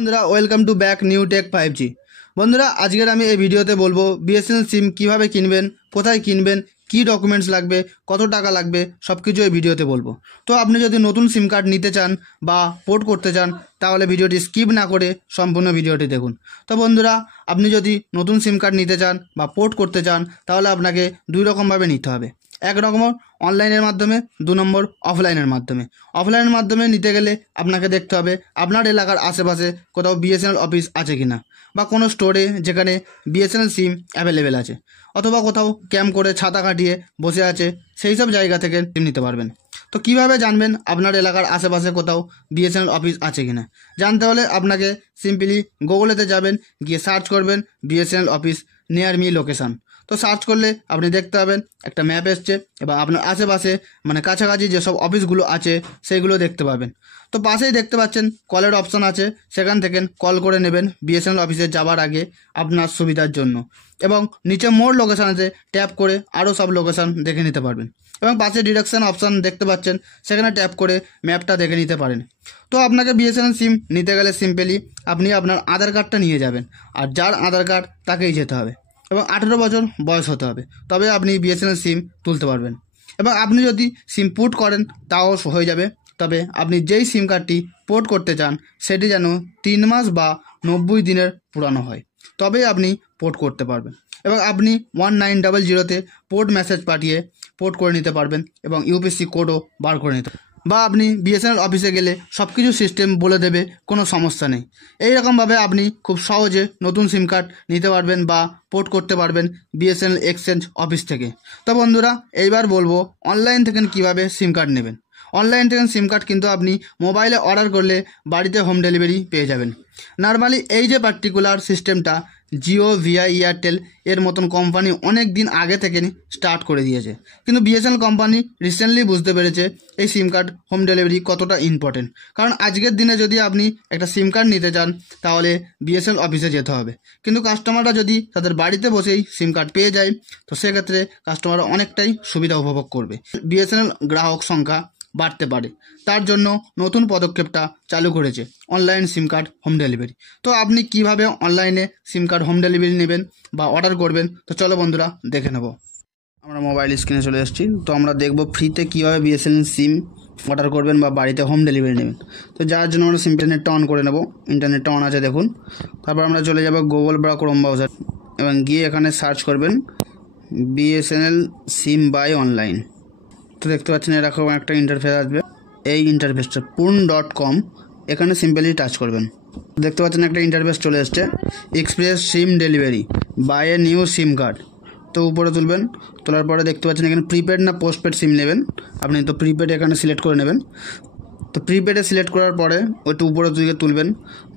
বন্ধুরা welcome to back new tech 5G। বন্ধুরা আজকের আমি এই ভিডিওতে বলবো বিএসএনএল সিম কিভাবে কিনবেন, কোথায় কিনবেন, কি ডকুমেন্টস লাগবে, কত টাকা লাগবে, সব কিছু এই ভিডিওতে বলবো। তো আপনি যদি নতুন সিম কার্ড নিতে চান বা পোর্ট করতে চান তাহলে ভিডিওটি স্কিপ না করে সম্পূর্ণ ভিডিওটি দেখুন। তো বন্ধুরা আপনি যদি নতুন সিম কার্ড নিতে চান বা পোর্ট করতে চান তাহলে আপনাকে দুই রকমভাবে নিতে হবে। এক রকম অনলাইনের মাধ্যমে, দু নম্বর অফলাইনের মাধ্যমে। অফলাইনের মাধ্যমে নিতে গেলে আপনাকে দেখতে হবে আপনার এলাকার আশেপাশে কোথাও বিএসএনএল অফিস আছে কি না, বা কোনো স্টোরে যেখানে বিএসএনএল সিম অ্যাভেলেবেল আছে, অথবা কোথাও ক্যাম্প করে ছাতা কাটিয়ে বসে আছে, সেই সব জায়গা থেকে সিম নিতে পারবেন। তো কিভাবে জানবেন আপনার এলাকার আশেপাশে কোথাও বিএসএনএল অফিস আছে কি না? জানতে হলে আপনাকে সিম্পলি গুগলেতে যাবেন, গিয়ে সার্চ করবেন BSNL office near me location. তো সার্চ করলে আপনি দেখতে পাবেন একটা ম্যাপ এসছে এবং আপনার আশেপাশে মানে কাছাকাছি যেসব অফিসগুলো আছে সেইগুলো দেখতে পাবেন। তো পাশেই দেখতে পাচ্ছেন কলের অপশান আছে, সেখান থেকে কল করে নেবেন বিএসএনএল অফিসে যাওয়ার আগে আপনার সুবিধার জন্য। এবং নিচে মোর লোকেশান আছে, ট্যাপ করে আরও সব লোকেশান দেখে নিতে পারবেন। এবং পাশে ডিরেকশন অপশান দেখতে পাচ্ছেন, সেখানে ট্যাপ করে ম্যাপটা দেখে নিতে পারেন। তো আপনাকে বিএসএনএল সিম নিতে গেলে সিম্পলি আপনি আপনার আধার কার্ডটা নিয়ে যাবেন, আর যার আধার কার্ড তাকেই যেতে হবে এবং 18 বছর বয়স হতে হবে, তবে আপনি বিএসএনএল সিম তুলতে পারবেন। এবং আপনি যদি সিম পোর্ট করেন তাও হয়ে যাবে, তবে আপনি যেই সিম কার্ডটি পোর্ট করতে চান সেটি যেন 3 মাস বা 90 দিনের পুরানো হয়, তবেই আপনি পোর্ট করতে পারবেন। এবং আপনি 1900-তে পোর্ট মেসেজ পাঠিয়ে পোর্ট করে নিতে পারবেন এবং ইউপিসি কোডও বার করে নিতে পারবেন। বা আপনি বিএসএনএল অফিসে গেলে সব কিছু সিস্টেম বলে দেবে, কোনো সমস্যা নেই। এই রকমভাবে আপনি খুব সহজে নতুন সিম কার্ড নিতে পারবেন বা পোর্ট করতে পারবেন বিএসএনএল এক্সচেঞ্জ অফিস থেকে। তো বন্ধুরা এইবার বলবো অনলাইন থেকে কীভাবে সিম কার্ড নেবেন। অনলাইন থেকে সিম কার্ড কিন্তু আপনি মোবাইলে অর্ডার করলে বাড়িতে হোম ডেলিভারি পেয়ে যাবেন। নর্মালি এই যে পার্টিকুলার সিস্টেমটা জিও, ভিআই, এয়ারটেল এর মতন কোম্পানি অনেক দিন আগে থেকে স্টার্ট করে দিয়েছে, কিন্তু বিএসএনএল কোম্পানি রিসেন্টলি বুঝতে পেরেছে এই সিম কার্ড হোম ডেলিভারি কতটা ইম্পর্টেন্ট। কারণ আজকের দিনে যদি আপনি একটা সিম কার্ড নিতে চান তাহলে বিএসএনএল অফিসে যেতে হবে, কিন্তু কাস্টমাররা যদি তাদের বাড়িতে বসেই সিম কার্ড পেয়ে যায় তো সেক্ষেত্রে কাস্টমাররা অনেকটাই সুবিধা উপভোগ করবে। বিএসএনএল গ্রাহক সংখ্যা বাড়তে পারে, তার জন্য নতুন পদক্ষেপটা চালু করেছে অনলাইন সিম কার্ড হোম ডেলিভারি। তো আপনি কিভাবে অনলাইনে সিম কার্ড হোম ডেলিভারি নেবেন বা অর্ডার করবেন, তো চলো বন্ধুরা দেখে নেব। আমরা মোবাইল স্ক্রিনে চলে এসেছি। তো আমরা দেখব ফ্রিতে কীভাবে বিএসএনএল সিম অর্ডার করবেন বা বাড়িতে হোম ডেলিভারি নেবেন। তো যার জন্য আমরা ইন্টারনেটটা অন করে নেব। ইন্টারনেটটা অন আছে দেখুন। তারপর আমরা চলে যাব গুগল বা ক্রোম ব্রাউজার এবং গিয়ে এখানে সার্চ করবেন বিএসএনএল সিম বাই অনলাইন। তো দেখতে পাচ্ছেন এরকম একটা ইন্টারফেস আসবে। এই ইন্টারফেসটা pun.com, এখানে সিম্পলি টাচ করবেন। দেখতে পাচ্ছেন একটা ইন্টারফেস চলে এসছে, express SIM delivery by a new SIM card. তো উপরে তুলবেন, তোলার পরে দেখতে পাচ্ছেন এখানে প্রিপেড না পোস্টপেড সিম নেবেন আপনি। তো প্রিপেড এখানে সিলেক্ট করে নেবেন। তো প্রিপেডে সিলেক্ট করার পরে ওইটা উপরে দিকে তুলবেন।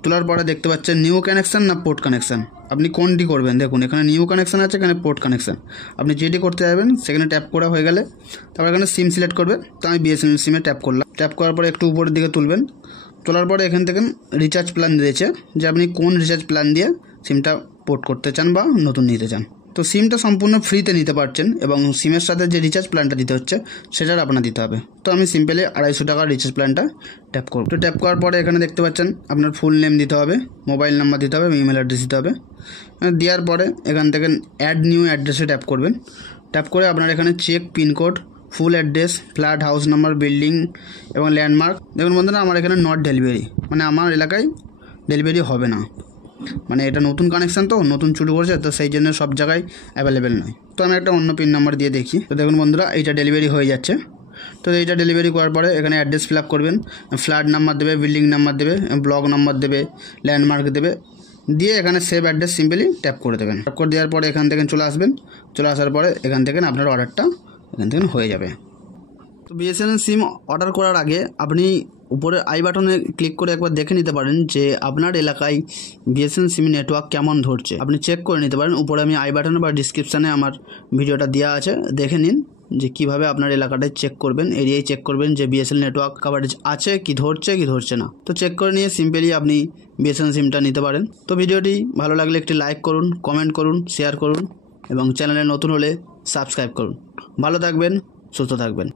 তোলার পরে দেখতে পাচ্ছেন নিউ কানেকশান না পোর্ট কানেকশান, আপনি কোনটি করবেন। দেখুন এখানে নিউ কানেকশান আছে, এখানে পোর্ট কানেকশান। আপনি যেটি করতে যাবেন সেখানে ট্যাপ করা হয়ে গেলে তারপর এখানে সিম সিলেক্ট করবেন। তো আমি বিএসএনএল সিমে ট্যাপ করলাম। ট্যাপ করার পরে একটু উপরের দিকে তুলবেন। তোলার পরে এখান থেকে রিচার্জ প্ল্যান দিয়েছে যে আপনি কোন রিচার্জ প্ল্যান দিয়ে সিমটা পোর্ট করতে চান বা নতুন নিতে চান। তো সিমটা সম্পূর্ণ ফ্রিতে নিতে পারছেন এবং সিমের সাথে যে রিচার্জ প্ল্যানটা দিতে হচ্ছে সেটার আপনার দিতে হবে। তো আমি সিম্পলি 250 টাকার রিচার্জ প্ল্যানটা ট্যাপ করব। তো ট্যাপ করার পরে এখানে দেখতে পাচ্ছেন আপনার ফুল নেম দিতে হবে, মোবাইল নাম্বার দিতে হবে, ইমেল অ্যাড্রেস দিতে হবে। দেওয়ার পরে এখান থেকে অ্যাড নিউ অ্যাড্রেসে ট্যাপ করবেন। ট্যাপ করে আপনার এখানে check pincode, full address, flat, house number, building এবং ল্যান্ডমার্ক। দেখুন বন্ধুরা আমার এখানে নট ডেলিভারি, মানে আমার এলাকায় ডেলিভারি হবে না, মানে এটা নতুন কানেকশান তো নতুন শুরু করেছে, তো সেই জন্য সব জায়গায় অ্যাভেলেবেল নয়। তো আমি একটা অন্য পিন নাম্বার দিয়ে দেখি। তো দেখুন বন্ধুরা এইটা ডেলিভারি হয়ে যাচ্ছে। তো এইটা ডেলিভারি করার পরে এখানে অ্যাড্রেস ফিল আপ করবেন, ফ্ল্যাট নাম্বার দেবে, বিল্ডিং নাম্বার দেবে, ব্লক নাম্বার দেবে, ল্যান্ডমার্ক দেবে, দিয়ে এখানে সেভ অ্যাড্রেস সিম্পলি ট্যাপ করে দেবেন। ট্যাপ করে দেওয়ার পরে এখান থেকে চলে আসবেন। চলে আসার পরে এখান থেকে আপনার অর্ডারটা এখান থেকে হয়ে যাবে। তো বিএসএনএল সিম অর্ডার করার আগে আপনি উপরে আই বাটনে ক্লিক করে একবার দেখে নিতে পারেন যে আপনার এলাকায় বিএসএনএল সিম নেটওয়ার্ক কেমন ধরছে, আপনি চেক করে নিতে পারেন। উপরে আমি আই বাটনে বা ডিসক্রিপশানে আমার ভিডিওটা দেওয়া আছে, দেখে নিন যে কীভাবে আপনার এলাকাটায় চেক করবেন, এরিয়ায় চেক করবেন যে বিএসএনএল নেটওয়ার্ক কভারেজ আছে কি ধরছে না। তো চেক করে নিয়ে সিম্পলি আপনি বিএসএনএল সিমটা নিতে পারেন। তো ভিডিওটি ভালো লাগলে একটি লাইক করুন, কমেন্ট করুন, শেয়ার করুন এবং চ্যানেলে নতুন হলে সাবস্ক্রাইব করুন। ভালো থাকবেন, সুস্থ থাকবেন।